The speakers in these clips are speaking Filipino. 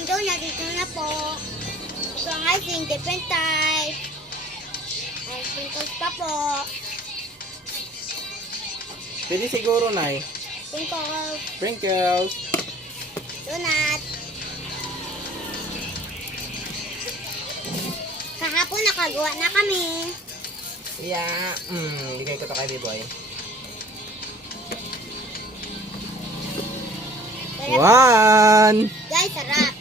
aming donut. Ito na po. Ito ang icing, different type. May sprinkles pa po. Pwede siguro, Nay. Sprinkles. Sprinkles. Donut. Kahapon nakagawa na kami. Yeah. Bigay ko to kay B-Boy. Sarap. 1. Guys, sarap.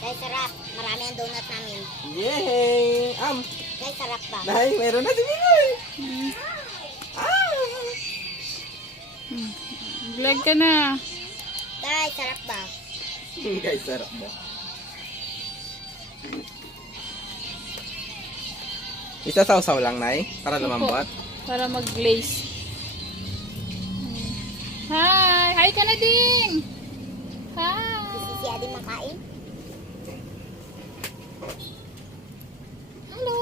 Guys, sarap. Marami ang donut namin. Yay! Guys, sarap ba? Nay, meron na si B-Boy. Vlog ka na. Guys, sarap ba? Guys, sarap ba? Isa sausaw lang, Nay, para lumambot. Para mag-glaze. Hi! Hi ka na, Ding! Hi! Gusto si Adi makain? Hello!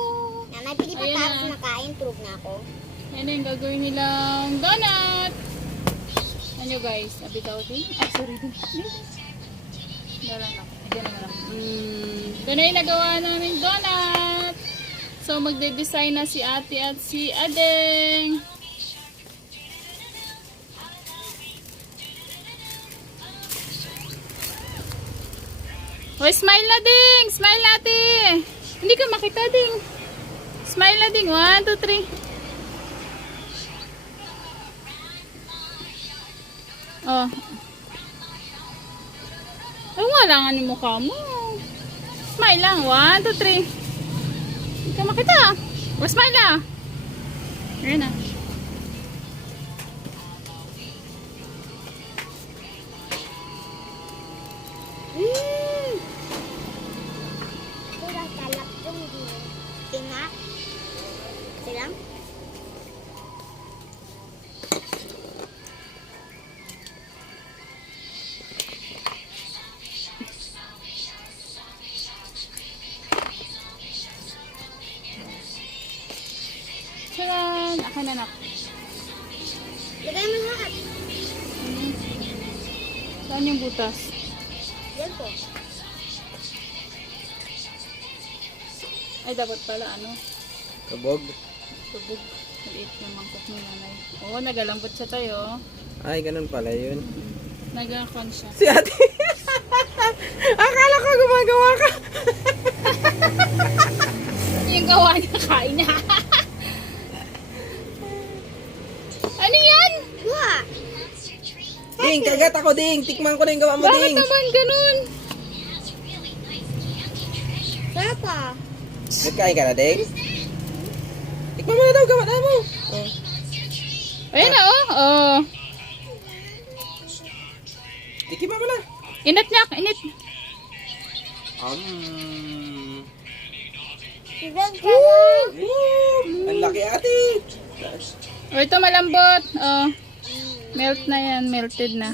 Nanay, pili pa Ayan tapos na. makain. Tulog na ako. Yan na yung gagawin nilang donut! Ano guys? Nabitaw din? Ay, sorry din. Dalang ako. Diyan na lang. Ito na yung nagawa namin donut! So, magde-design na si Ate at si Adeng. Hoy, smile na, Ding! Smile ate! Hindi ka makita, Ding. Smile na, Ding. 1, 2, 3. Oh. Ay, wala nga ni mukha mo. Smile lang. 1, 2, 3. Hindi ka makita. O, smile na. Ayan na. Pura talak yung tinak. Silang? Charan! Akin na. Lagay mo lahat. Saan yung butas? Yan po. Ay, dapat pala ano? Kabog. Tubog. Maliit yung mangkok ni nanay. Oo, nagalambot siya tayo. Ay, ganun pala yun. Nagakon siya. Si Ate. Akala ko gumagawa ka. Yung gawa niya, kain niya. Ano yan? Wah! Ding, kagat ako, Ding. Tikman ko na yung gawa mo, Bakit Ding. naman ganun? Sarap pa. Nagkain ka na, Ding? Tikman mo na daw, gawa na mo. Oh. Ayan na, oh. Oh. Tikman mo na. Init niya, init. Silang sarap. Ang laki, Ate. O, ito malambot. Oh. Melt na yan, melted na.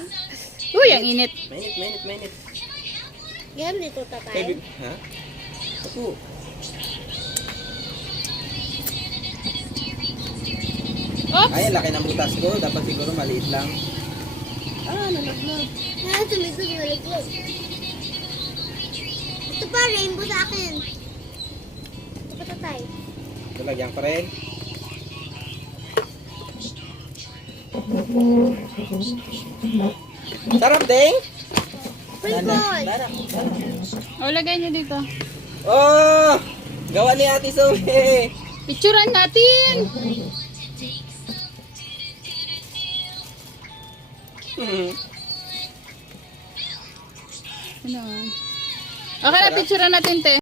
Uy, ang init. Mainit. Yan, dito tatay. Kay ha? Ako. Oops! Ay, ang laki ng butas ko. Dapat siguro maliit lang. Nalaglag. Tumigil yung liglig. Ito pa, rainbow sa akin. Ito pa tatay. Lagyan pa rin. Sarap, Ding. Sprinkles. O, lagay niyo dito. Oh! Gawa ni Ate Zoe. Picturean natin! Ano? Okay na, picturean natin, te.